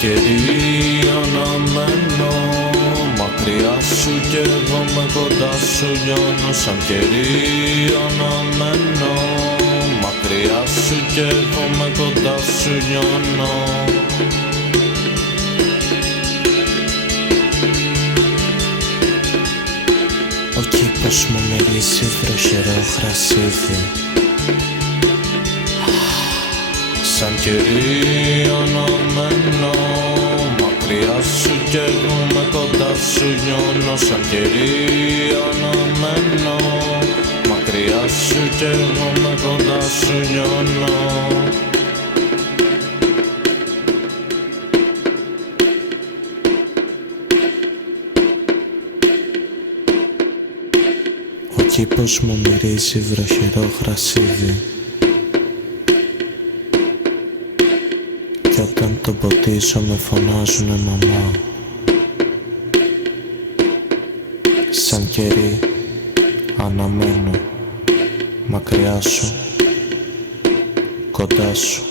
κερί αναμένω, μακριά σου κι εγώ με κοντά σου λιώνω. Σαν κερί αναμένω, μακριά σου κι εγώ με κοντά σου λιώνω. Ο κήπος μου μυρίζει βροχερό χρασίδι. Σαν κερί αναμένω, μακριά σου κι εγώ με κοντά σου λιώνω. Σαν κερί αναμένω, μακριά σου κι εγώ με κοντά σου λιώνω. Ο κήπος μου μυρίζει βροχερό γρασίδι. Κι όταν τον ποτίσω με φωνάζουνε μαμά. Σαν κερί αναμένω, μακριά σου, κοντά σου.